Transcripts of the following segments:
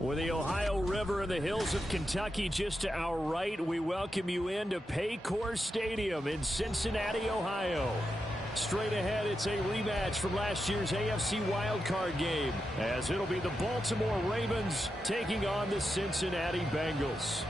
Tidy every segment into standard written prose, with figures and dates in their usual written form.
With the Ohio River and the hills of Kentucky just to our right, we welcome you into Paycor Stadium in Cincinnati, Ohio. Straight ahead, it's a rematch from last year's AFC wildcard game, as it'll be the Baltimore Ravens taking on the Cincinnati Bengals.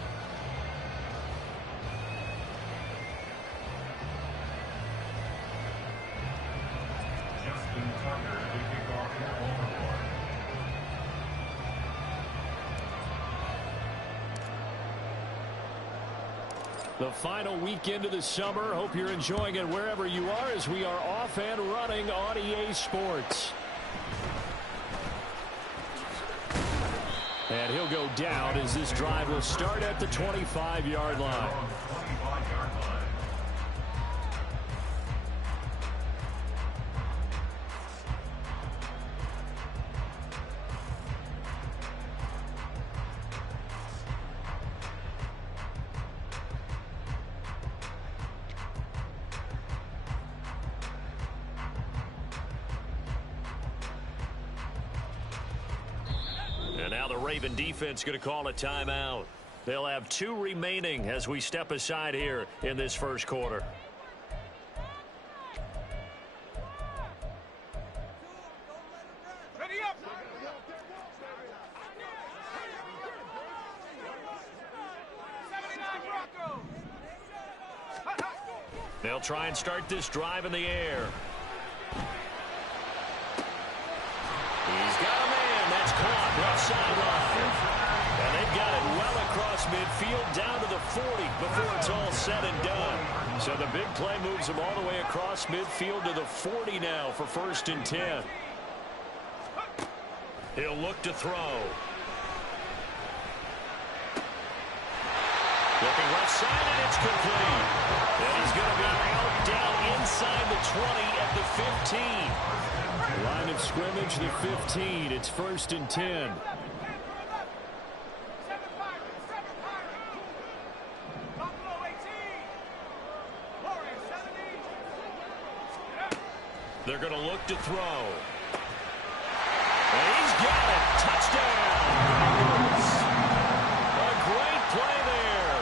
The final weekend of the summer. Hope you're enjoying it wherever you are as we are off and running on EA Sports. And he'll go down as this drive will start at the 25-yard line. And now the Raven defense going to call a timeout. They'll have 2 remaining as we step aside here in this first quarter. Ready up. They'll try and start this drive in the air. He's got a man. That's caught left sideline. And they've got it well across midfield down to the 40 before it's all said and done. So the big play moves him all the way across midfield to the 40 now for 1st and 10. He'll look to throw. Looking left side, and it's complete. And he's going to be out down inside the 20 at the 15. Line of scrimmage, the 15. It's 1st and 10. They're going to look to throw. And he's got it. Touchdown. A great play there.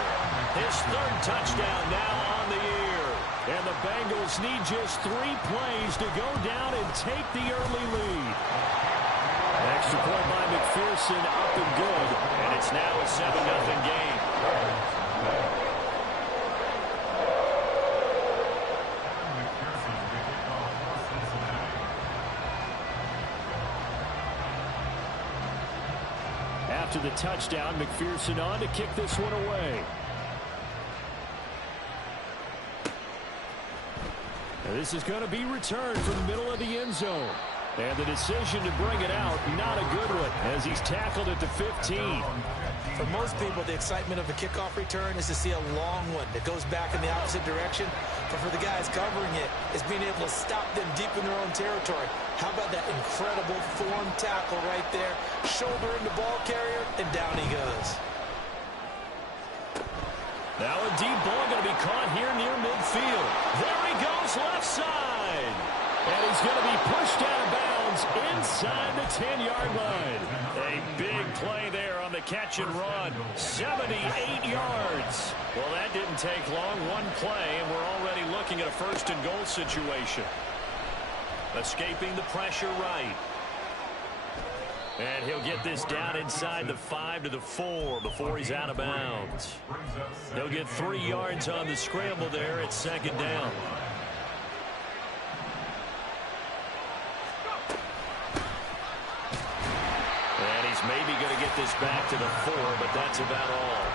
His 3rd touchdown now on the year. And the Bengals need just 3 plays to go down and take the early lead. Extra point by McPherson, up and good. And it's now a 7-0 game. After the touchdown, McPherson on to kick this one away. And this is going to be returned from the middle of the end zone. And the decision to bring it out, not a good one, as he's tackled at the 15. For most people, the excitement of a kickoff return is to see a long one that goes back in the opposite direction. But for the guys covering it, is being able to stop them deep in their own territory. How about that incredible form tackle right there? Shoulder in the ball carrier, and down he goes. Now a deep ball going to be caught here near midfield. There he goes left side. And he's going to be pushed out of bounds inside the 10-yard line. A big play there on the catch and run. 78 yards. Well, that didn't take long. One play, and we're already looking at a 1st and goal situation. Escaping the pressure right. And he'll get this down inside the 5 to the 4 before he's out of bounds. He'll get 3 yards on the scramble there at 2nd down. And he's maybe going to get this back to the 4, but that's about all.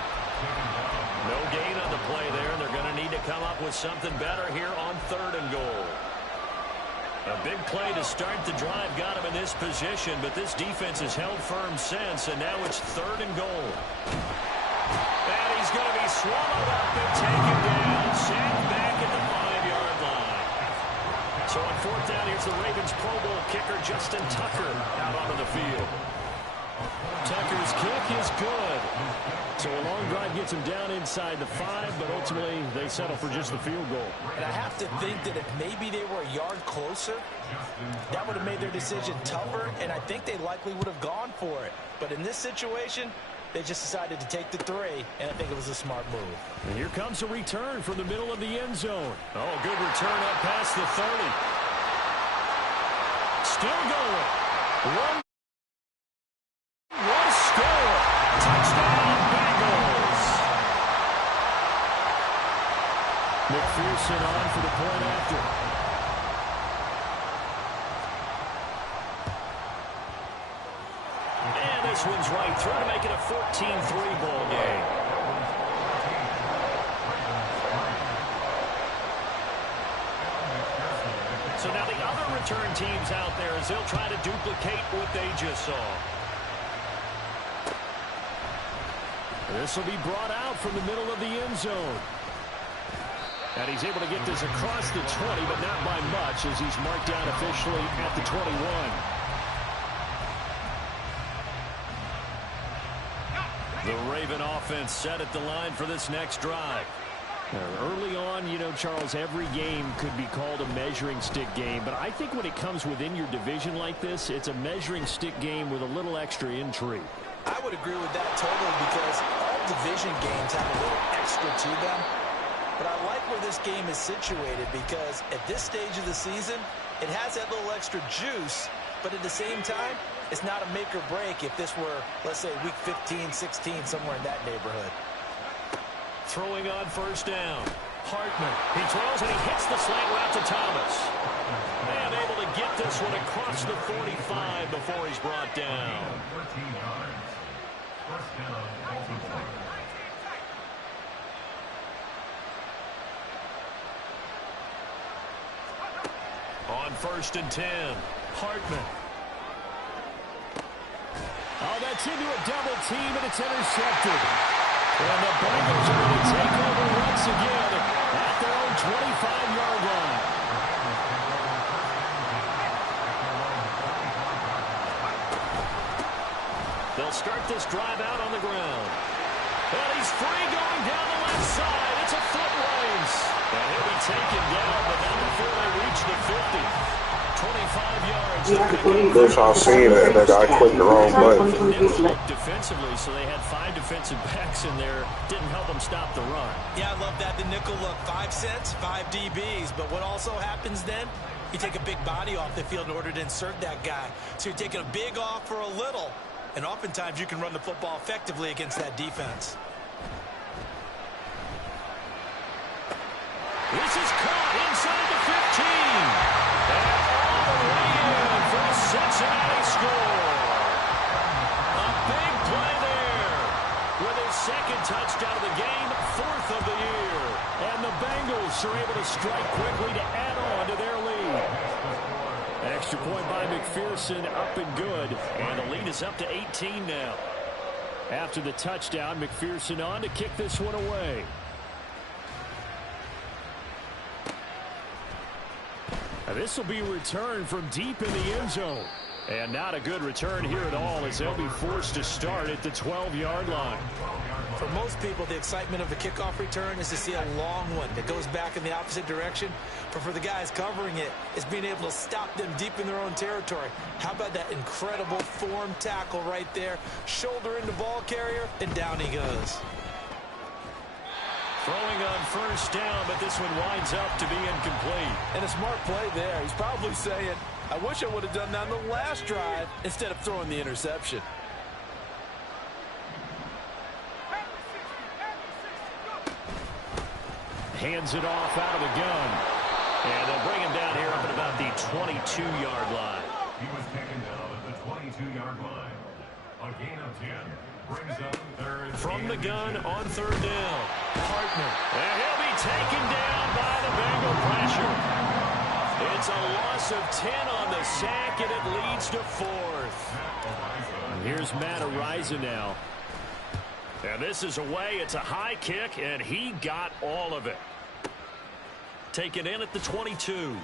No gain on the play there, and they're going to need to come up with something better here on 3rd and goal. A big play to start the drive got him in this position, but this defense has held firm since, and now it's 3rd and goal. And he's going to be swallowed up and taken down, sacked back at the 5-yard line. So on 4th down, here's the Ravens Pro Bowl kicker, Justin Tucker, out onto the field. Tucker's kick is good. So a long drive gets him down inside the 5, but ultimately they settle for just the field goal. And I have to think that if maybe they were a yard closer, that would have made their decision tougher, and I think they likely would have gone for it. But in this situation, they just decided to take the 3, and I think it was a smart move. And here comes a return from the middle of the end zone. Oh, good return up past the 30. Still going. One score. Touchdown, Bengals. McPherson on for the point after. And this one's right through to make it a 14-3 ball game. So now the other return teams out there as they'll try to duplicate what they just saw. This will be brought out from the middle of the end zone. And he's able to get this across the 20, but not by much as he's marked down officially at the 21. The Raven offense set at the line for this next drive. Early on, you know, Charles, every game could be called a measuring stick game, but I think when it comes within your division like this, it's a measuring stick game with a little extra intrigue. I would agree with that totally because all division games have a little extra to them. But I like where this game is situated because at this stage of the season, it has that little extra juice, but at the same time, it's not a make or break if this were, let's say, week 15, 16, somewhere in that neighborhood. Throwing on first down. Hartman. He throws and he hits the slant route to Thomas. And able to get this one across the 45 before he's brought down. On first and 10, Hartman. Oh, that's into a double team, and it's intercepted. And the Bengals are going to take over once again at their own 25-yard line. They'll start this drive out on the ground. And he's free going down the left side. It's a foot race. And he'll be taken down, but not before they reach the 50. 25 yards. This I seen it, that I clicked the wrong button. Defensively, so they had 5 defensive backs in there. Didn't help them stop the run. Yeah, I love that. The nickel look, 5 cents, 5 DBs. But what also happens then, you take a big body off the field in order to insert that guy. So you're taking a big off for a little. And oftentimes you can run the football effectively against that defense. This is caught inside the 15. And all the way in for a Cincinnati score. A big play there. With his second touchdown of the game, 4th of the year. And the Bengals are able to strike quickly to add on to their lead. Extra point by McPherson, up and good. And the lead is up to 18 now. After the touchdown, McPherson on to kick this one away. This will be returned from deep in the end zone. And not a good return here at all as they'll be forced to start at the 12-yard line. For most people, the excitement of the kickoff return is to see a long one that goes back in the opposite direction. But for the guys covering it, it's being able to stop them deep in their own territory. How about that incredible form tackle right there? Shoulder into ball carrier, and down he goes. Throwing on first down, but this one winds up to be incomplete. And a smart play there. He's probably saying, I wish I would have done that on the last drive instead of throwing the interception. Hands it off out of the gun. And they'll bring him down here up at about the 22-yard line. He was taken down at the 22-yard line. A gain of 10. Brings up third. From the gun on third down. Hartman. And he'll be taken down by the Bengal pressure. It's a loss of 10 on the sack, and it leads to 4th. And here's Matt Ariza now. And this is away. It's a high kick, and he got all of it. Taken in at the 22.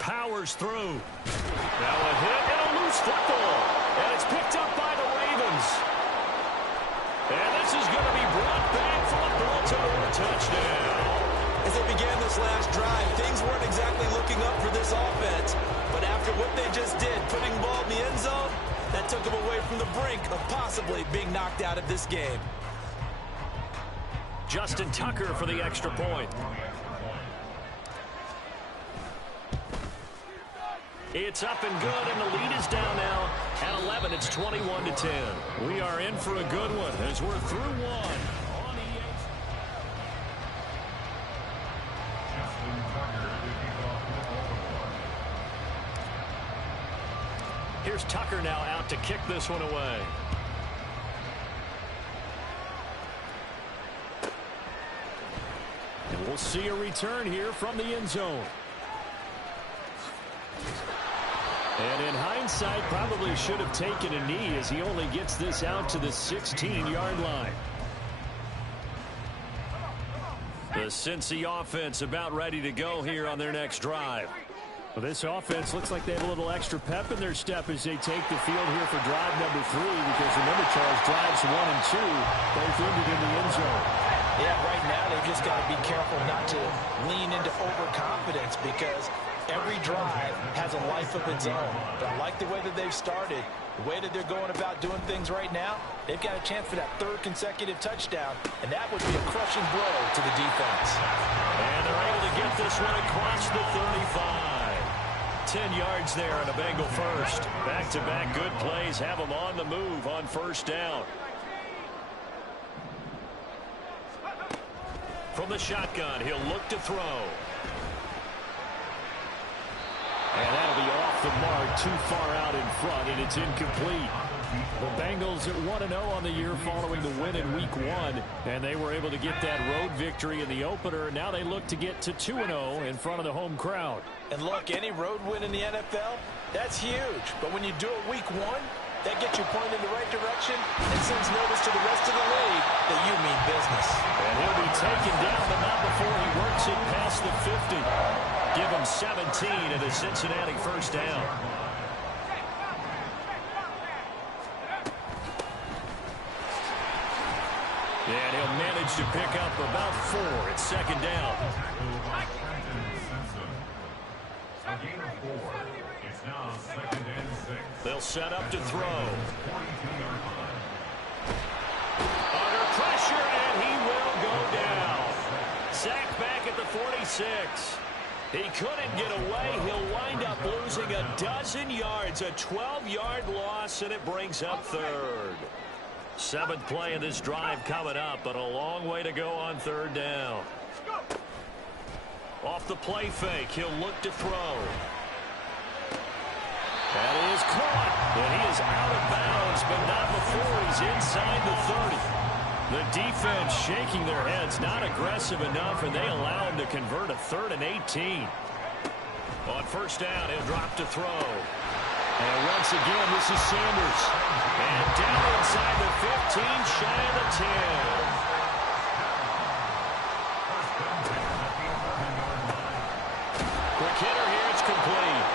Powers through. Now a hit and a loose football. And it's picked up by the downs. And this is going to be brought back for a Baltimore touchdown. As they began this last drive, things weren't exactly looking up for this offense. But after what they just did, putting the ball in the end zone, that took them away from the brink of possibly being knocked out of this game. Justin Tucker for the extra point. It's up and good, and the lead is down now at 11. It's 21-10. We are in for a good one as we're through one. Here's Tucker now out to kick this one away. And we'll see a return here from the end zone. And in hindsight, probably should have taken a knee as he only gets this out to the 16-yard line. The Cincy offense about ready to go here on their next drive. Well, this offense looks like they have a little extra pep in their step as they take the field here for drive number 3, because remember, Charles, drives 1 and 2 both ended in the end zone. Yeah, right now they've just got to be careful not to lean into overconfidence, because every drive has a life of its own. But I like the way that they've started, the way that they're going about doing things right now. They've got a chance for that 3rd consecutive touchdown, and that would be a crushing blow to the defense. And they're able to get this one across the 35. 10 yards there on a Bengal first. Back-to-back good plays have them on the move on first down. From the shotgun, he'll look to throw. And that'll be off the mark, too far out in front, and it's incomplete. The Bengals at 1-0 on the year following the win in Week 1, and they were able to get that road victory in the opener. Now they look to get to 2-0 in front of the home crowd. And look, any road win in the NFL, that's huge. But when you do it Week 1, that gets you pointed in the right direction and sends notice to the rest of the league that you mean business. And he'll be taken down, but not before he works it past the 50. Give him 17 at a Cincinnati first down. And he'll manage to pick up about 4 at second down. A gain of 4. It's now 2nd and 6. They'll set up to throw. 42-yard line. Under pressure, and he will go down. Sacked back at the 46. He couldn't get away. He'll wind up losing a dozen yards, a 12-yard loss, and it brings up 3rd. 7th play of this drive coming up, but a long way to go on 3rd down. Off the play fake, he'll look to throw. That is caught, and he is out of bounds, but not before he's inside the 30. The defense shaking their heads, not aggressive enough, and they allow him to convert a 3rd and 18. On first down, he'll drop to throw. And once again, this is Sanders. And down inside the 15, shy of the 10. Quick hitter here, it's complete.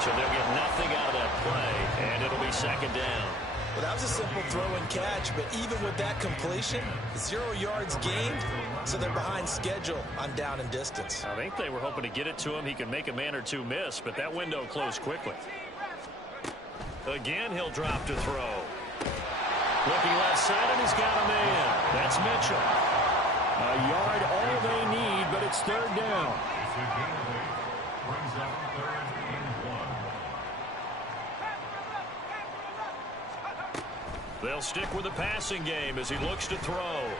So they'll get nothing out of that play, and it'll be 2nd down. Well, that was a simple throw and catch, but even with that completion, 0 yards gained, so they're behind schedule on down and distance. I think they were hoping to get it to him. He could make a man or two miss, but that window closed quickly. Again, he'll drop to throw. Looking left side, and he's got a man. That's Mitchell. A yard, all they need, but it's 3rd down. It's a gain of 8. Brings up 3rd and 1. They'll stick with the passing game as he looks to throw. And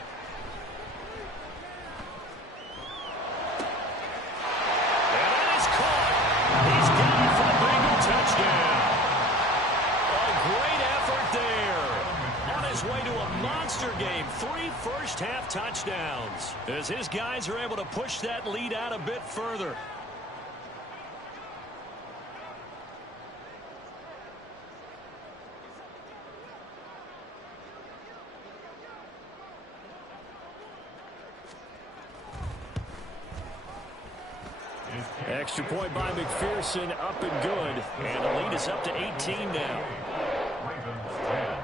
that is caught. He's got it for the Bengal touchdown. A great effort there. On his way to a monster game. 3 first-half touchdowns as his guys are able to push that lead out a bit further. Extra point by McPherson, up and good. And the lead is up to 18 now. Ravens 10.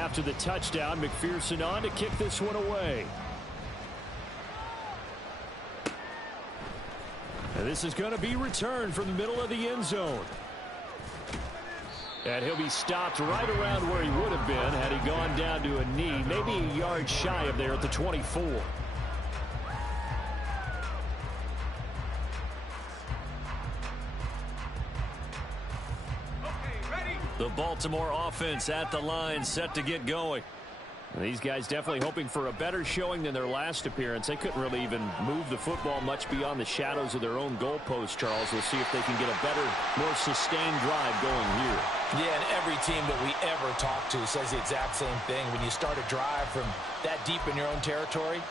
After the touchdown, McPherson on to kick this one away. And this is going to be returned from the middle of the end zone. And he'll be stopped right around where he would have been had he gone down to a knee, maybe a yard shy of there at the 24. The Baltimore offense at the line, set to get going. These guys definitely hoping for a better showing than their last appearance. They couldn't really even move the football much beyond the shadows of their own goalpost, Charles. We'll see if they can get a better, more sustained drive going here. Yeah, and every team that we ever talk to says the exact same thing. When you start a drive from that deep in your own territory,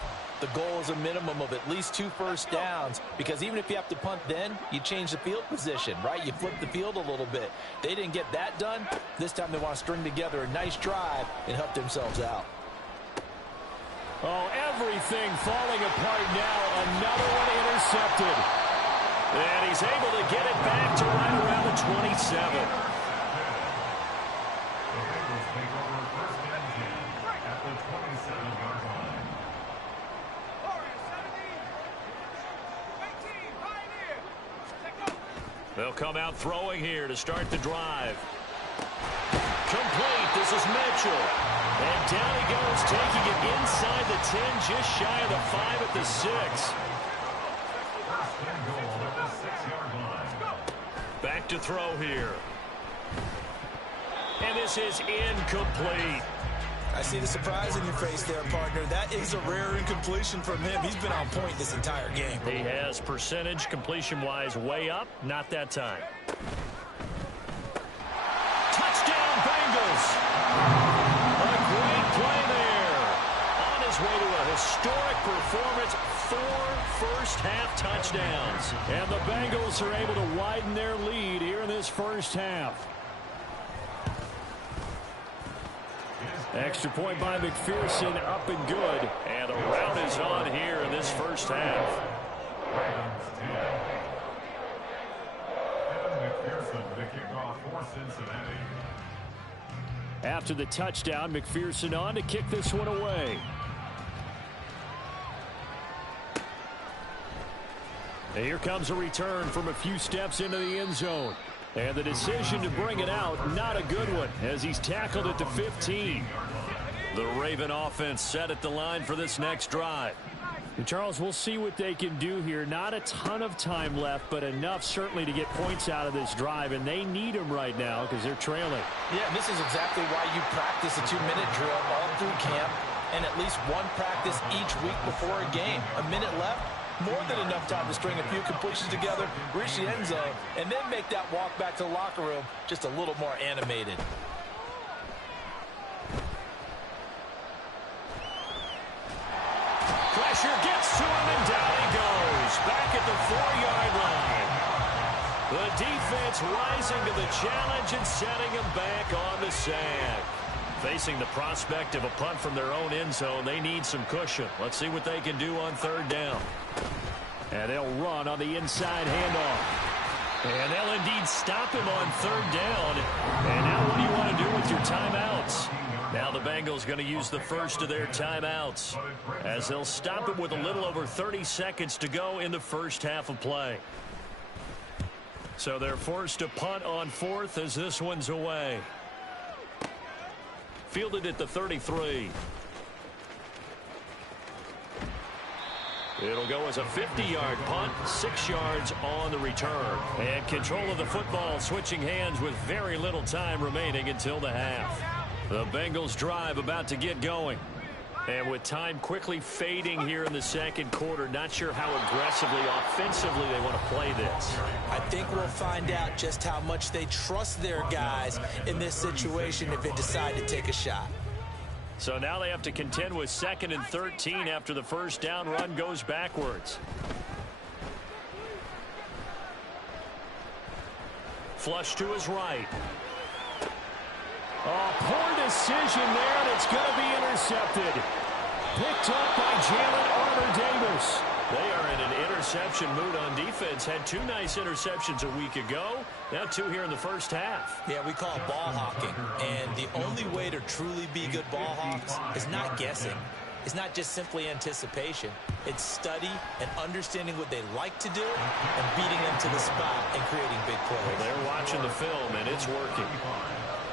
the goal is a minimum of at least 2 first downs, because even if you have to punt then, you change the field position, right? You flip the field a little bit. They didn't get that done. This time they want to string together a nice drive and help themselves out. Oh, everything falling apart now. Another one intercepted. And he's able to get it back to right around the 27. They'll come out throwing here to start the drive. Complete. This is Mitchell. And down he goes, taking it inside the 10, just shy of the 5 at the 6. Back to throw here. And this is incomplete. I see the surprise in your face there, partner. That is a rare incompletion from him. He's been on point this entire game. He has percentage completion-wise way up. Not that time. Touchdown, Bengals. A great play there. On his way to a historic performance, 4 first-half touchdowns. And the Bengals are able to widen their lead here in this first half. Extra point by McPherson, up and good. And the rout is on here in this first half. After the touchdown, McPherson on to kick this one away. And here comes a return from a few steps into the end zone. And the decision to bring it out, not a good one, as he's tackled at the 15. The Raven offense set at the line for this next drive. And Charles, we'll see what they can do here. Not a ton of time left, but enough certainly to get points out of this drive, and they need them right now because they're trailing. Yeah, and this is exactly why you practice a 2-minute drill all through camp and at least one practice each week before a game. A minute left. More than enough time to string a few completions together, reach the end zone, and then make that walk back to the locker room just a little more animated. Pressure gets to him, and down he goes. Back at the 4-yard line. The defense rising to the challenge and setting him back on the sack. Facing the prospect of a punt from their own end zone, they need some cushion. Let's see what they can do on 3rd down. And they'll run on the inside handoff. And they'll indeed stop him on 3rd down. And now what do you want to do with your timeouts? Now the Bengals going to use the first of their timeouts, as they'll stop him with a little over 30 seconds to go in the first half of play. So they're forced to punt on 4th as this one's away. Fielded at the 33. It'll go as a 50-yard punt, 6 yards on the return. And control of the football switching hands with very little time remaining until the half. The Bengals drive about to get going. And with time quickly fading here in the second quarter, not sure how aggressively, offensively they want to play this. I think we'll find out just how much they trust their guys in this situation if they decide to take a shot. So now they have to contend with 2nd and 13 after the first down run goes backwards. Flush to his right. Oh, poor decision there, and it's going to be intercepted. Picked up by Jalen Armour-Davis. They are in an interception mood on defense. Had 2 nice interceptions a week ago. Now 2 here in the first half. Yeah, we call it ball hawking. And the only way to truly be good ball hawks is not guessing. It's not just simply anticipation. It's study and understanding what they like to do and beating them to the spot and creating big plays. Well, they're watching the film, and it's working.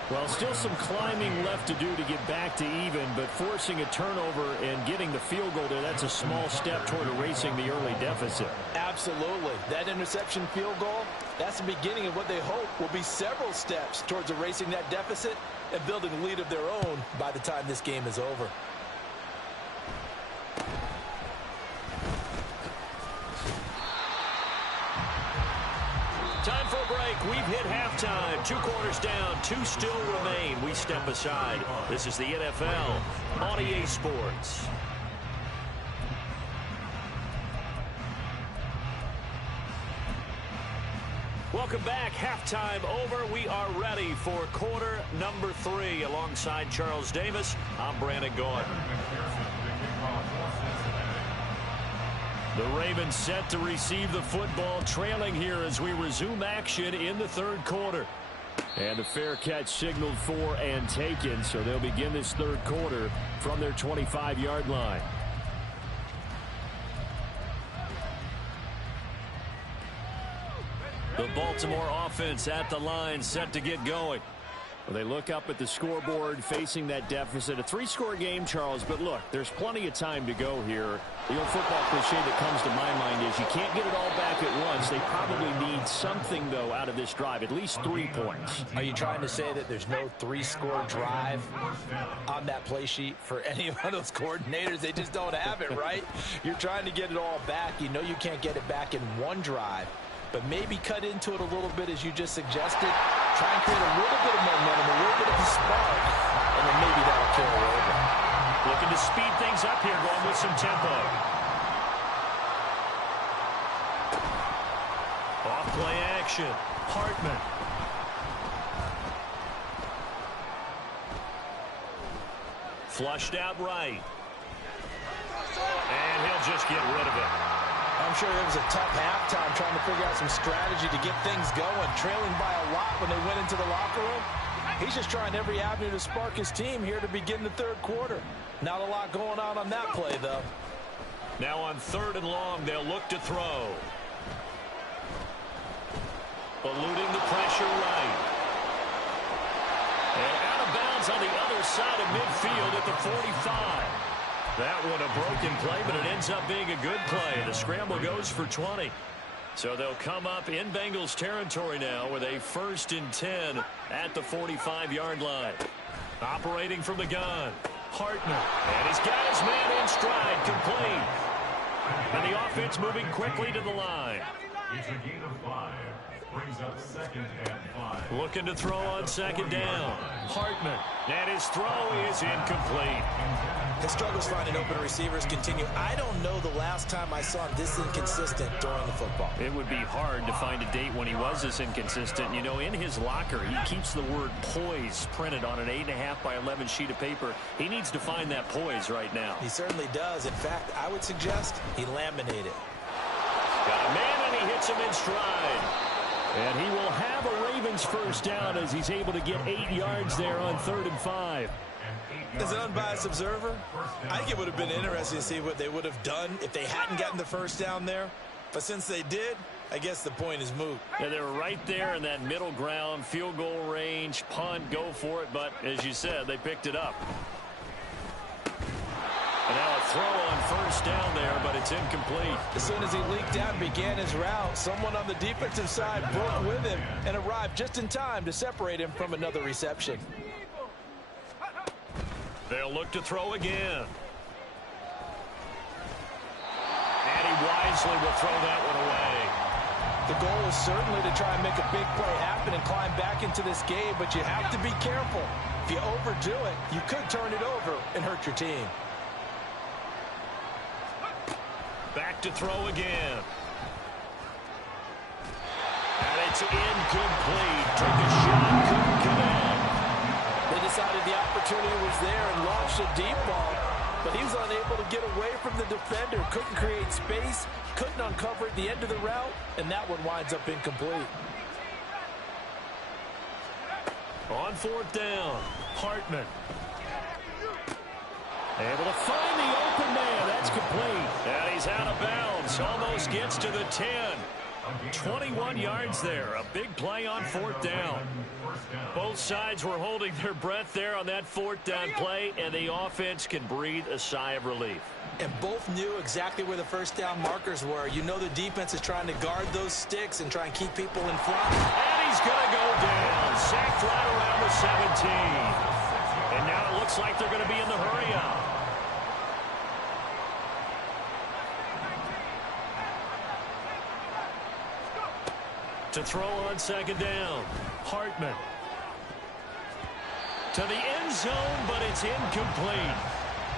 Well, still some climbing left to do to get back to even, but forcing a turnover and getting the field goal there, that's a small step toward erasing the early deficit. Absolutely. That interception field goal, that's the beginning of what they hope will be several steps towards erasing that deficit and building a lead of their own by the time this game is over. Time for a break. We've hit halftime. 2 quarters down. 2 still remain. We step aside. This is the NFL on EA Sports. Welcome back. Halftime over. We are ready for quarter number 3. Alongside Charles Davis, I'm Brandon Gordon. The Ravens set to receive the football, trailing here as we resume action in the 3rd quarter. And the fair catch signaled for and taken, so they'll begin this 3rd quarter from their 25-yard line. The Baltimore offense at the line, set to get going. Well, they look up at the scoreboard, facing that deficit. A 3-score game, Charles, but look, there's plenty of time to go here. The old football cliche that comes to my mind is you can't get it all back at once. They probably need something, though, out of this drive, at least 3 points. Are you trying to say that there's no 3-score drive on that play sheet for any one of those coordinators? They just don't have it, right? You're trying to get it all back. You know you can't get it back in one drive. But maybe cut into it a little bit, as you just suggested. Try and create a little bit of momentum, a little bit of a spark, and then maybe that'll carry over. Looking to speed things up here, going with some tempo. Off play action. Hartman. Flushed out right. And he'll just get rid of it. I'm sure it was a tough halftime trying to figure out some strategy to get things going, trailing by a lot when they went into the locker room. He's just trying every avenue to spark his team here to begin the 3rd quarter. Not a lot going on that play, though. Now on 3rd and long, they'll look to throw. Eluding the pressure right. And out of bounds on the other side of midfield at the 45. That one a broken play, but it ends up being a good play. The scramble goes for 20. So they'll come up in Bengals territory now with a 1st and 10 at the 45-yard line. Operating from the gun, Hartman. And he's got his man in stride, complete. And the offense moving quickly to the line. It's a gain of 5. Brings up 2nd and 5. Looking to throw on 2nd down. Hartman. And his throw is incomplete. His struggles finding open receivers continue. I don't know the last time I saw him this inconsistent during the football. It would be hard to find a date when he was this inconsistent. You know, in his locker, he keeps the word poise printed on an 8.5 by 11 sheet of paper. He needs to find that poise right now. He certainly does. In fact, I would suggest he laminated. Got a man, and he hits him in stride. And he will have a Ravens 1st down as he's able to get 8 yards there on 3rd and 5. As an unbiased observer, I think it would have been interesting to see what they would have done if they hadn't gotten the 1st down there. But since they did, I guess the point is moot. Yeah, they're right there in that middle ground, field goal range, punt, go for it. But as you said, they picked it up. And now a throw on 1st down there, but it's incomplete. As soon as he leaked out and began his route, someone on the defensive side broke with him and arrived just in time to separate him from another reception. They'll look to throw again. And he wisely will throw that one away. The goal is certainly to try and make a big play happen and climb back into this game, but you have to be careful. If you overdo it, you could turn it over and hurt your team. Back to throw again. And it's incomplete. Took a shot, couldn't connect. They decided the opportunity was there and launched a deep ball. but he was unable to get away from the defender. Couldn't create space, couldn't uncover at the end of the route, and that one winds up incomplete. On fourth down, Hartman. Able to find the open man. That's complete. And he's out of bounds. Almost gets to the 10. 21 yards there. A big play on fourth down. Both sides were holding their breath there on that fourth down play, and the offense can breathe a sigh of relief. And both knew exactly where the first down markers were. You know the defense is trying to guard those sticks and try and keep people in front. And he's going to go down. Sacked right around the 17. And now it looks like they're going to be in the hurry-up. To throw on second down, Hartman. To the end zone, but it's incomplete.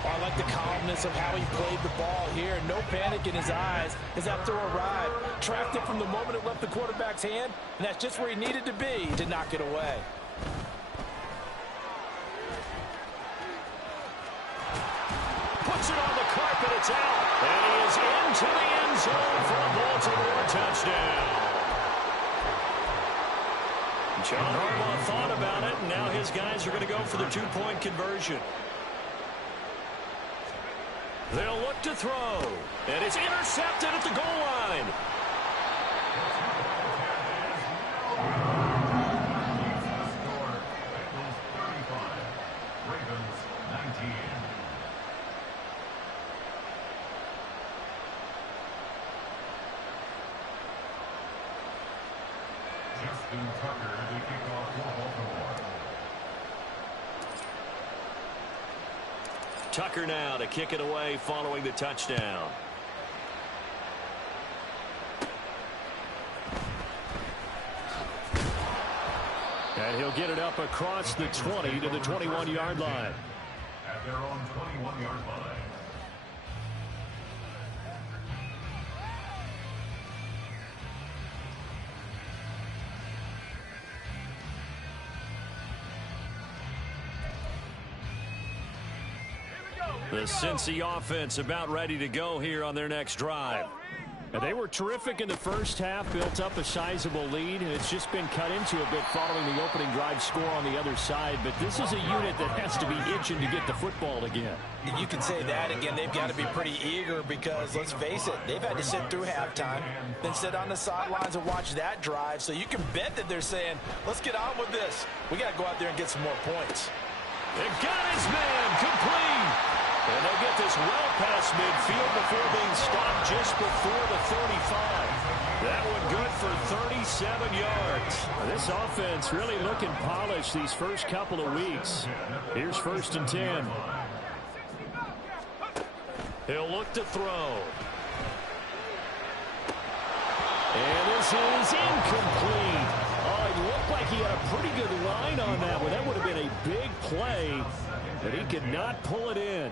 Oh, I like the calmness of how he played the ball here. No panic in his eyes as that throw arrived. Tracked it from the moment it left the quarterback's hand, and that's just where he needed to be to knock it away. Puts it on the carpet, it's out. And he is into the end zone for a Baltimore touchdown. John Harbaugh thought about it, and now his guys are going to go for the two-point conversion. They'll look to throw, and it's intercepted at the goal line. Tucker, the kickoff for Baltimore. Tucker now to kick it away following the touchdown. And he'll get it up across the 20 to the 21-yard line. At their own 21-yard line. The Cincy offense about ready to go here on their next drive. And they were terrific in the first half, built up a sizable lead, and it's just been cut into a bit following the opening drive score on the other side. But this is a unit that has to be itching to get the football again. You can say that again. They've got to be pretty eager because, let's face it, they've had to sit through halftime, then sit on the sidelines and watch that drive. So you can bet that they're saying, let's get on with this. We got to go out there and get some more points. They got his man complete. And they get this well past midfield before being stopped just before the 35. That one good for 37 yards. This offense really looking polished these first couple of weeks. Here's 1st and 10. He'll look to throw. And this is incomplete. Oh, it looked like he had a pretty good line on that one. That would have been a big play, but he could not pull it in.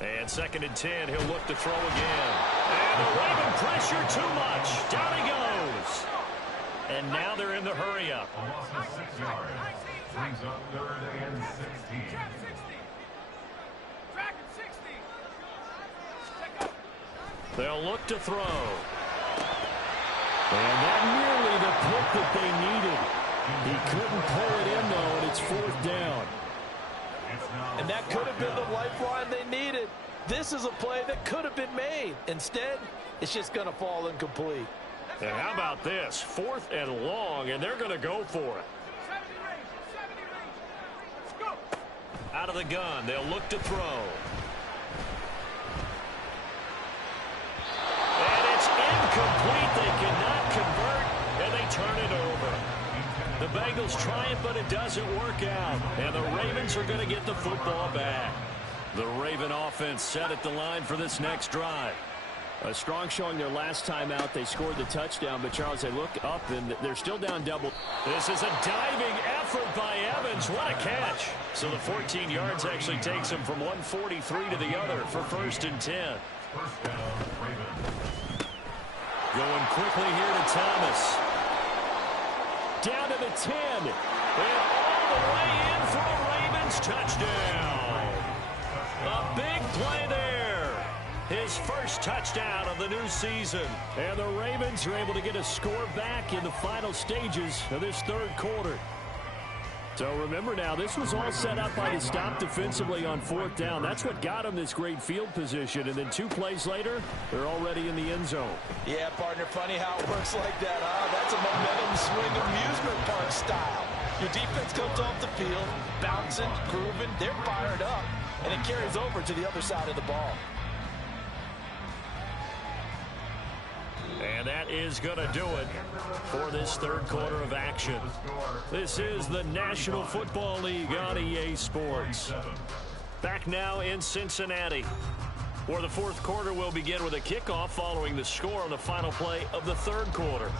And 2nd and 10, he'll look to throw again. And the Raven pressure too much. Down he goes. And now they're in the hurry-up. A loss of 6 yards. Brings up 3rd and 16. They'll look to throw. And that nearly the pick that they needed. He couldn't pull it in, though, and it's 4th down. And that could have been the lifeline they needed. This is a play that could have been made. Instead, it's just going to fall incomplete. And how about this? 4th and long, and they're going to go for it. Out of the gun, they'll look to throw. And it's incomplete. They cannot convert, and they turn it over. The Bengals try it, but it doesn't work out. And the Ravens are going to get the football back. The Raven offense set at the line for this next drive. A strong showing their last time out. They scored the touchdown, but Charles, they look up, and they're still down double. This is a diving effort by Evans. What a catch. So the 14 yards actually takes him from 143 to the other for 1st and 10. First down, Ravens. Going quickly here to Thomas. down to the 10. And all the way in for a Ravens touchdown. A big play there. His first touchdown of the new season. And the Ravens are able to get a score back in the final stages of this third quarter. So remember now, this was all set up by the stop defensively on fourth down. That's what got him this great field position. And then 2 plays later, they're already in the end zone. Yeah, partner, funny how it works like that, huh? That's a momentum swing amusement park style. Your defense comes off the field, bouncing, grooving, they're fired up, and it carries over to the other side of the ball. And that is going to do it for this third quarter of action. This is the National Football League on EA Sports. Back now in Cincinnati, where the fourth quarter will begin with a kickoff following the score on the final play of the third quarter.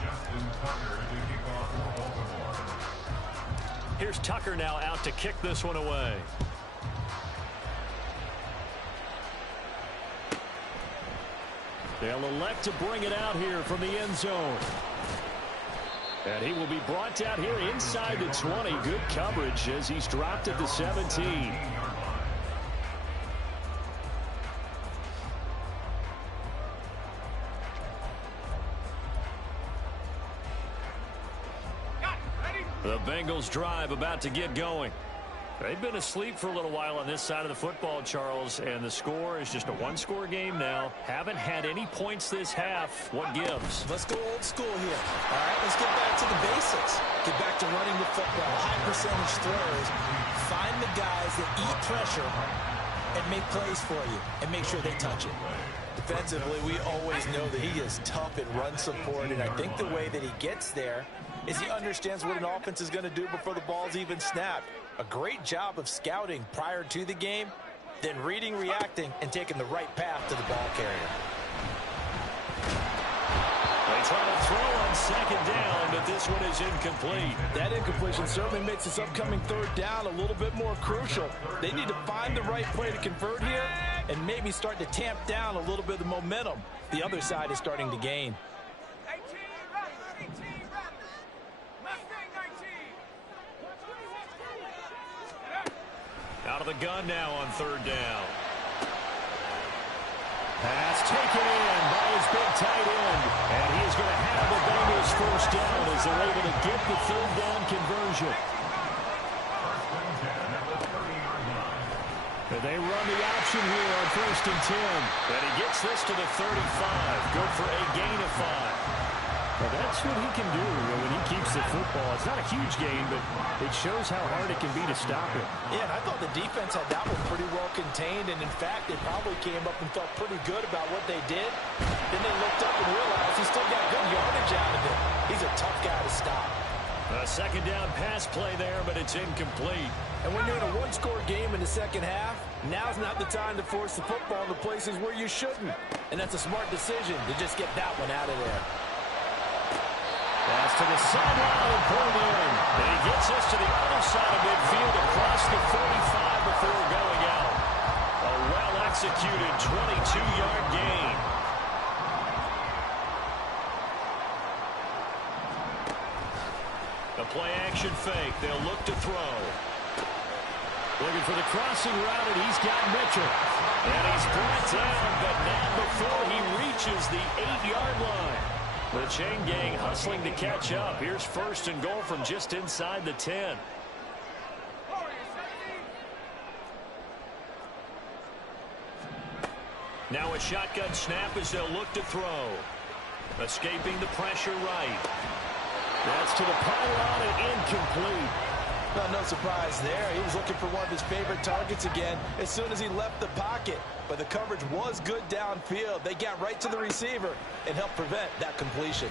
Here's Tucker now out to kick this one away. They'll elect to bring it out here from the end zone. And he will be brought down here inside the 20. Good coverage as he's dropped at the 17. The Bengals drive about to get going. They've been asleep for a little while on this side of the football, Charles, and the score is just a one-score game now. Haven't had any points this half. What gives? Let's go old school here. All right, let's get back to the basics. Get back to running the football, high percentage throws. Find the guys that eat pressure and make plays for you and make sure they touch it. Defensively, we always know that he is tough in run support, and I think the way that he gets there is he understands what an offense is going to do before the ball's even snapped. A great job of scouting prior to the game, then reading, reacting, and taking the right path to the ball carrier. They try to throw on second down, but this one is incomplete. That incompletion certainly makes this upcoming third down a little bit more crucial. They need to find the right play to convert here and maybe start to tamp down a little bit of the momentum the other side is starting to gain. Out of the gun now on third down. Pass taken in by his big tight end. And he is going to have the Bengals first down as they're able to get the third down conversion. And they run the option here on 1st and 10. And he gets this to the 35. Good for a gain of 5. Well, that's what he can do when he keeps the football. It's not a huge gain, but it shows how hard it can be to stop it. Yeah, and I thought the defense had that one pretty well contained, and in fact, they probably came up and felt pretty good about what they did. Then they looked up and realized he still got good yardage out of it. He's a tough guy to stop. A second down pass play there, but it's incomplete. And when you're in a one-score game in the second half, now's not the time to force the football in the places where you shouldn't. And that's a smart decision to just get that one out of there. Pass to the sideline and pulled in. And he gets us to the other side of midfield across the 45 before going out. A well-executed 22-yard gain. The play-action fake. They'll look to throw. Looking for the crossing route, and he's got Mitchell. And he's brought down, but not before he reaches the 8-yard line. The chain gang hustling to catch up. Here's 1st and goal from just inside the 10. Now a shotgun snap as they'll look to throw. Escaping the pressure right. That's to the pylon and incomplete. Well, no surprise there. He was looking for one of his favorite targets again as soon as he left the pocket. But the coverage was good downfield. They got right to the receiver and helped prevent that completion.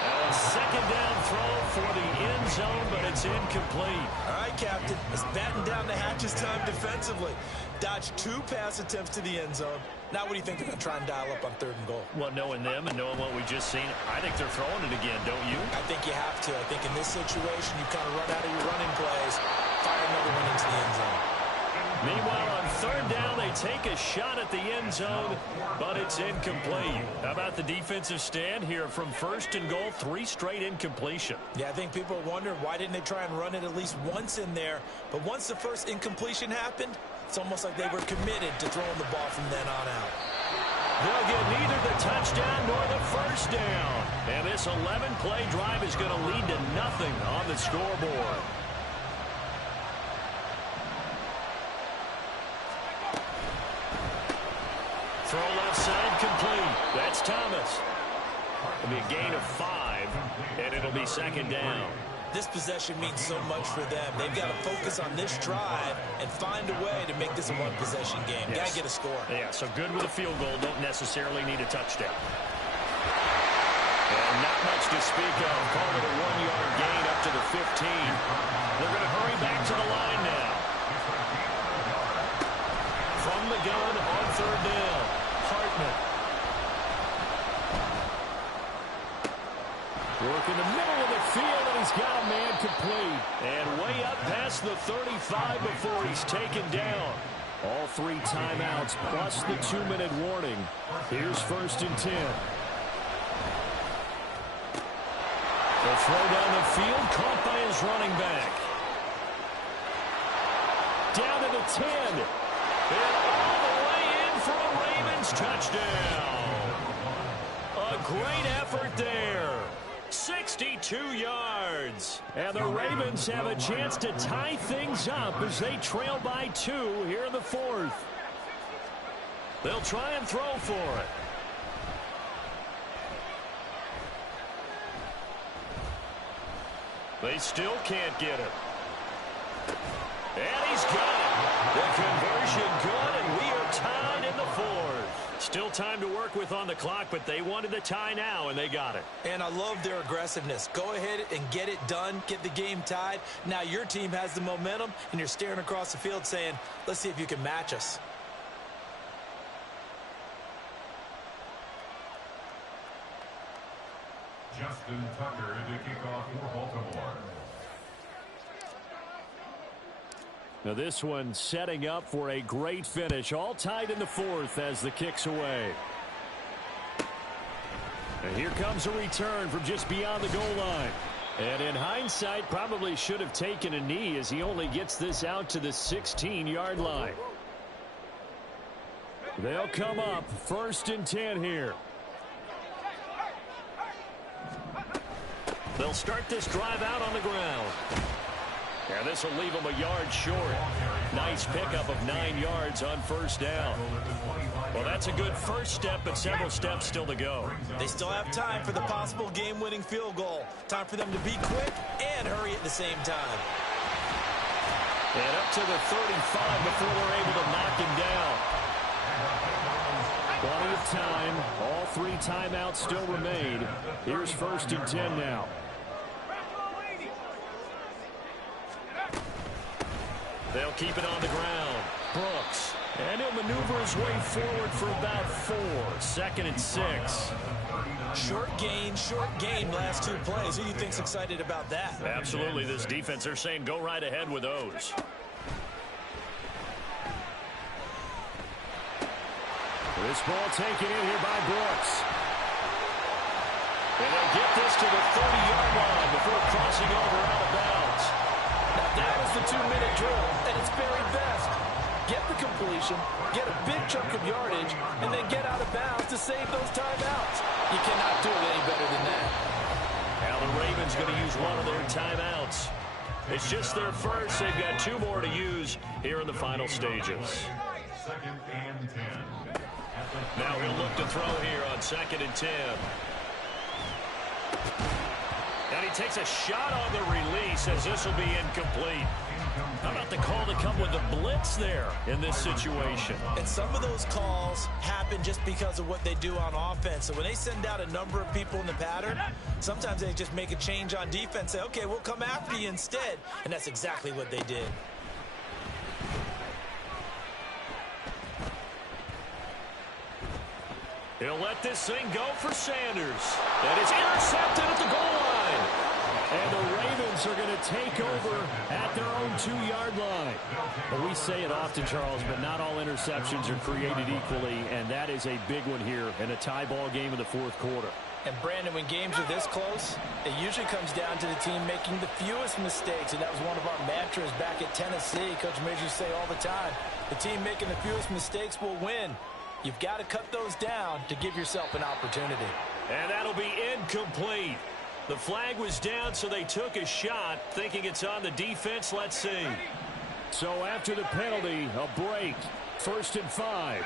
A second down throw for the end zone, but it's incomplete. All right, Captain. It's batten down the hatches time defensively. Dodged 2 pass attempts to the end zone. Now what do you think they're going to try and dial up on 3rd and goal? Well, knowing them and knowing what we just seen, I think they're throwing it again, don't you? I think you have to. I think in this situation, you kind of run out of your running plays, fire another one into the end zone. Meanwhile, on third down, they take a shot at the end zone, but it's incomplete. How about the defensive stand here from first and goal, 3 straight incompletion? Yeah, I think people wondered why didn't they try and run it at least once in there. But once the first incompletion happened, it's almost like they were committed to throwing the ball from then on out. They'll get neither the touchdown nor the first down. And this 11-play drive is going to lead to nothing on the scoreboard. Throw left side complete. That's Thomas. It'll be a gain of 5, and it'll be second down. This possession means so much for them. They've got to focus on this drive and find a way to make this a one-possession game. Yes. Got to get a score. Yeah, so good with a field goal. Don't necessarily need a touchdown. And not much to speak of. Call it a 1-yard gain up to the 15. They're going to hurry back to the line now. From the gun on third down, Hartman. Work in the middle of the field, and he's got a man complete. And way up past the 35 before he's taken down. All 3 timeouts plus the 2-minute warning. Here's first and 10. The throw down the field, caught by his running back. Down to the 10. And all the way in for a Ravens touchdown. A great effort there. 62 yards. And the Ravens have a chance to tie things up as they trail by 2 here in the 4th. They'll try and throw for it. They still can't get it. And he's got it. The conversion good, and we are tied in the 4th. Still time to work with on the clock, but they wanted the tie now, and they got it. And I love their aggressiveness. Go ahead and get it done. Get the game tied. Now your team has the momentum, and you're staring across the field saying, let's see if you can match us. Justin Tucker to kick off for Baltimore. Now this one setting up for a great finish. All tied in the 4th as the kick's away. And here comes a return from just beyond the goal line. And in hindsight, probably should have taken a knee as he only gets this out to the 16-yard line. They'll come up first and 10 here. They'll start this drive out on the ground. And this will leave them a yard short. Nice pickup of 9 yards on first down. Well, that's a good first step, but several steps still to go. They still have time for the possible game-winning field goal. Time for them to be quick and hurry at the same time. And up to the 35 before they're able to knock him down. Plenty of time. All 3 timeouts still remain. Here's first and 10 now. They'll keep it on the ground. Brooks. And he'll maneuver his way forward for about 4. Second and 6. Short gain last 2 plays. Who do you think's excited about that? Absolutely. This defense, they're saying go right ahead with those. This ball taken in here by Brooks. And they'll get this to the 30-yard line before crossing over out of bounds. Now that is the 2-minute drill at its very best. Get the completion, get a big chunk of yardage, and then get out of bounds to save those timeouts. You cannot do it any better than that. Now the Ravens going to use one of their timeouts. It's just their first. They've got 2 more to use here in the final stages. Second and 10. Now he'll look to throw here on second and 10. And he takes a shot on the release as this will be incomplete. How about the call to come with the blitz there in this situation? And some of those calls happen just because of what they do on offense. So when they send out a number of people in the pattern, sometimes they just make a change on defense, say, okay, we'll come after you instead. And that's exactly what they did. He'll let this thing go for Sanders. And it's intercepted at the goal line. And the Ravens are going to take over at their own 2-yard line. Well, we say it often, Charles, but not all interceptions are created equally, and that is a big one here in a tie ball game in the fourth quarter. And, Brandon, when games are this close, it usually comes down to the team making the fewest mistakes, and that was one of our mantras back at Tennessee. Coach Major used to say all the time, the team making the fewest mistakes will win. You've got to cut those down to give yourself an opportunity. And that'll be incomplete. The flag was down, so they took a shot, thinking it's on the defense. Let's see. So after the penalty, a break. 1st and 5.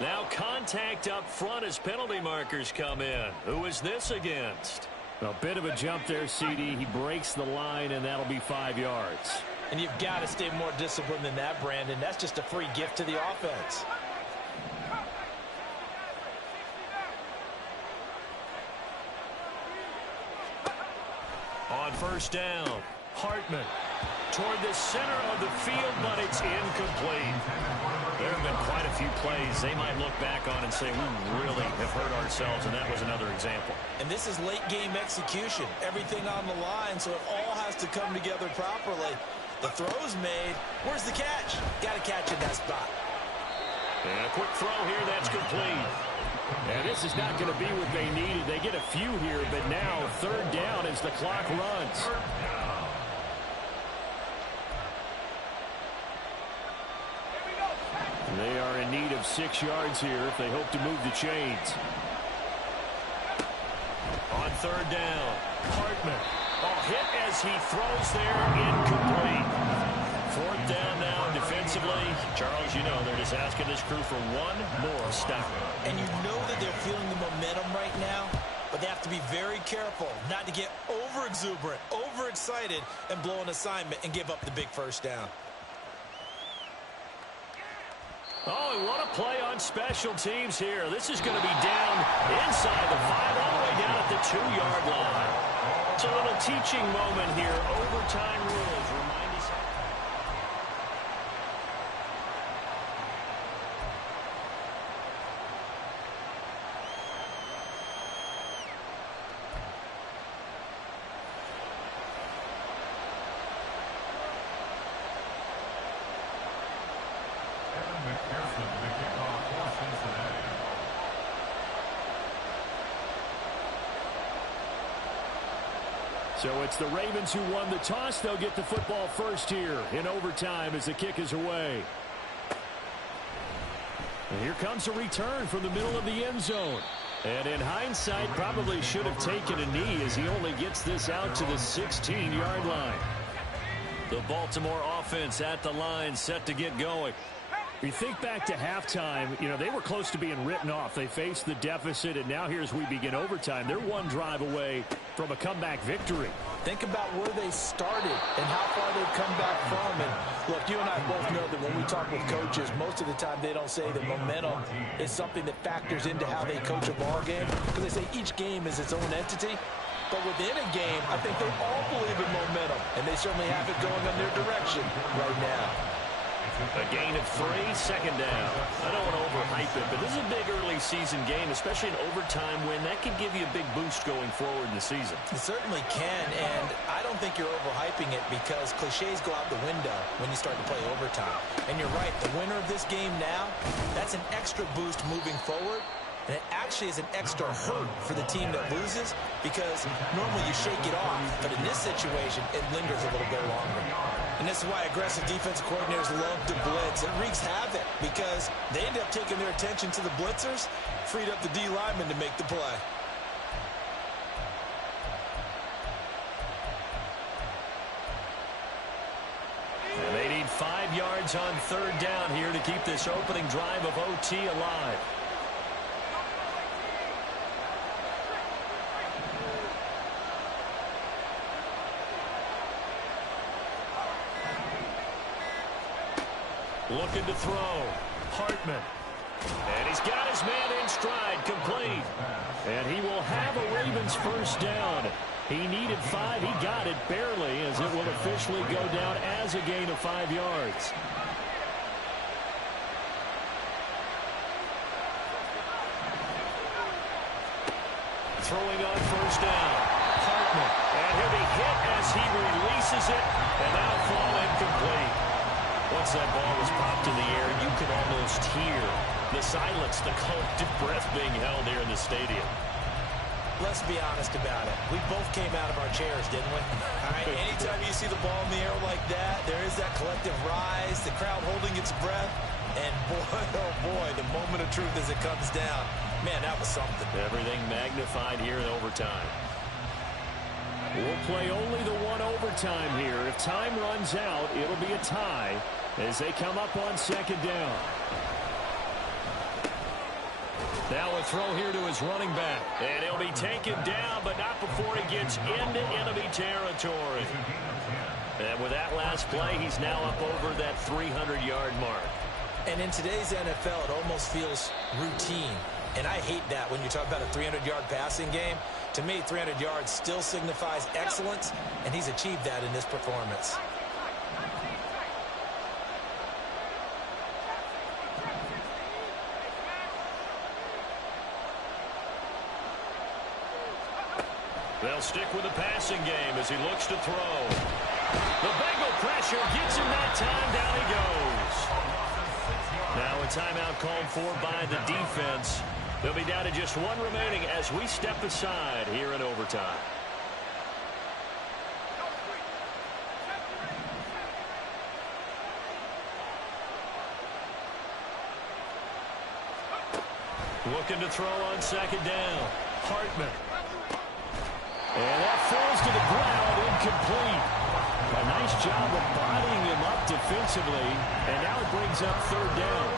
Now contact up front as penalty markers come in. Who is this against? A bit of a jump there, CD. He breaks the line, and that'll be 5 yards. And you've got to stay more disciplined than that, Brandon. That's just a free gift to the offense. On 1st down, Hartman toward the center of the field, but it's incomplete. There have been quite a few plays they might look back on and say, we really have hurt ourselves, and that was another example. And this is late-game execution. Everything on the line, so it all has to come together properly. The throw's made. Where's the catch? Got to catch in that spot. And a quick throw here, that's complete. And this is not going to be what they needed. They get a few here, but now 3rd down as the clock runs. They are in need of 6 yards here if they hope to move the chains. On 3rd down, Hartman. Hit as he throws there, incomplete. 4th down now defensively. Charles, you know they're just asking this crew for one more stop. And you know that they're feeling the momentum right now, but they have to be very careful not to get over-exuberant, overexcited, and blow an assignment and give up the big 1st down. Oh, what a play on special teams here. This is going to be down inside the 5, all the way down at the 2-yard line. It's a little teaching moment here. Overtime rules remind us. So it's the Ravens who won the toss. They'll get the football first here in overtime as the kick is away. And here comes a return from the middle of the end zone. And in hindsight, probably should have taken a knee as he only gets this out to the 16-yard line. The Baltimore offense at the line, set to get going. You think back to halftime, you know, they were close to being written off. They faced the deficit, and now here as we begin overtime, they're one drive away from a comeback victory. Think about where they started and how far they've come back from. And look, you and I both know that when we talk with coaches, most of the time they don't say that momentum is something that factors into how they coach a ball game, because they say each game is its own entity. But within a game, I think they all believe in momentum, and they certainly have it going in their direction right now. A gain of 3, 2nd down. I don't want to overhype it, but this is a big early season game, especially an overtime win. That can give you a big boost going forward in the season. It certainly can, and I don't think you're overhyping it because cliches go out the window when you start to play overtime. And you're right, the winner of this game now, that's an extra boost moving forward. And it actually is an extra hurt for the team that loses because normally you shake it off. But in this situation, it lingers a little bit longer. And this is why aggressive defensive coordinators love to blitz. It wreaks havoc because they end up taking their attention to the blitzers, freed up the D lineman to make the play. And they need 5 yards on 3rd down here to keep this opening drive of OT alive. Looking to throw. Hartman. And he's got his man in stride, complete. And he will have a Ravens 1st down. He needed 5. He got it barely as it will officially go down as a gain of 5 yards. Throwing on first down. Hartman. And he'll be hit as he releases it. And that'll fall incomplete. Once that ball was popped in the air, you could almost hear the silence, the collective breath being held here in the stadium. Let's be honest about it. We both came out of our chairs, didn't we? All right, anytime you see the ball in the air like that, there is that collective rise, the crowd holding its breath, and boy, oh boy, the moment of truth as it comes down. Man, that was something. Everything magnified here in overtime. We'll play only the one overtime here. If time runs out, it'll be a tie as they come up on second down. Now a throw here to his running back. And he'll be taken down, but not before he gets into enemy territory. And with that last play, he's now up over that 300-yard mark. And in today's NFL, it almost feels routine. And I hate that when you talk about a 300-yard passing game. To me, 300 yards still signifies excellence, and he's achieved that in this performance. They'll stick with the passing game as he looks to throw. The Bengal pressure gets him that time. Down he goes. Now a timeout called for by the defense. They'll be down to just one remaining as we step aside here in overtime. Looking to throw on second down. Hartman. And that falls to the ground, incomplete. A nice job of bodying him up defensively, and now it brings up third down.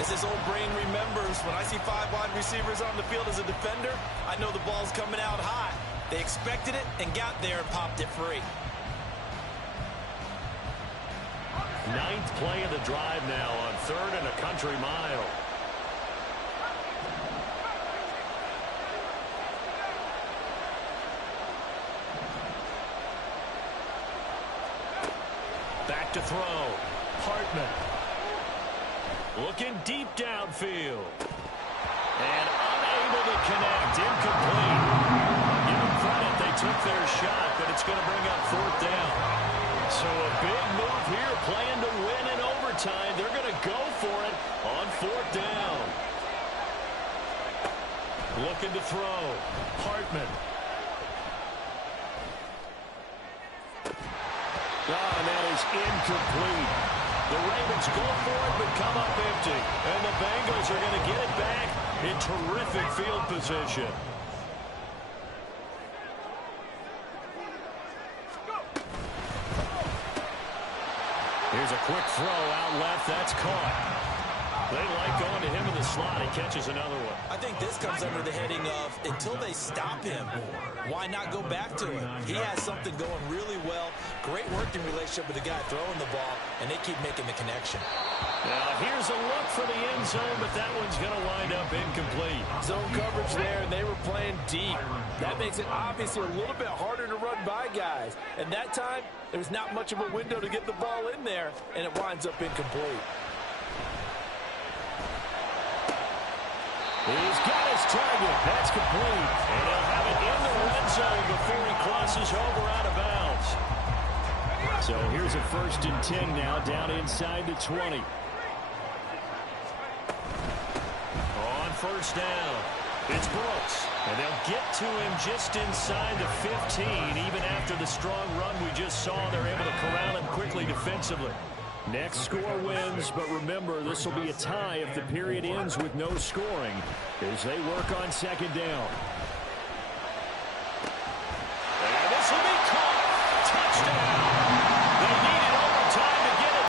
As this old brain remembers, when I see 5 wide receivers on the field as a defender, I know the ball's coming out hot. They expected it and got there and popped it free. 9th play of the drive now on 3rd and a country mile. Back to throw. Hartman. Looking deep downfield. And unable to connect. Incomplete. Give them credit. They took their shot, but it's going to bring up 4th down. So a big move here, playing to win in overtime. They're going to go for it on 4th down. Looking to throw. Hartman. And that is incomplete. The Ravens go for it, but come up empty. And the Bengals are going to get it back in terrific field position. Here's a quick throw out left. That's caught. They like going to him in the slot. He catches another one. I think this comes under the heading of, until they stop him, why not go back to him? He has something going really well. Great working relationship with the guy throwing the ball, and they keep making the connection. Now here's a look for the end zone, but that one's going to wind up incomplete. Zone coverage there, and they were playing deep. That makes it obviously a little bit harder to run by guys. And that time, there was not much of a window to get the ball in there, and it winds up incomplete. He's got his target. That's complete. And he'll have it in the red zone before he crosses over out of bounds. So here's a 1st and 10 now, down inside the 20. On first down, it's Brooks. And they'll get to him just inside the 15. Even after the strong run we just saw, they're able to corral him quickly defensively. Next score wins, but remember, this will be a tie if the period ends with no scoring as they work on second down.